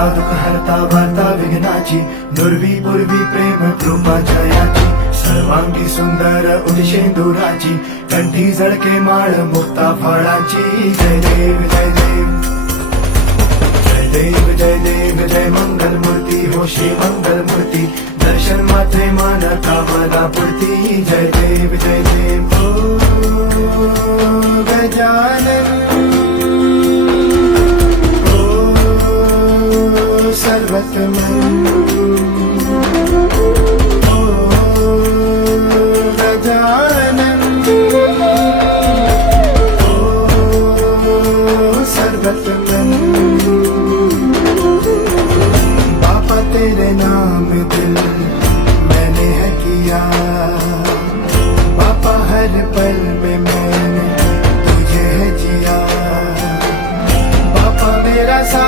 करता दुःख हरता वार्ता विघ्नाची दुर्वी पूर्वी प्रेम कृपा जयाची सर्वांगी सुंदर उदिशेंदुराची कंठी झळके माळ मुक्ता फळाची जय देव जय देव जय देव जय देव जय मंगल मूर्ती हो श्री मंगल मूर्ती दर्शन मात्रे मान कामना पूर्ती जय देव ओ गजानन सर्वतमन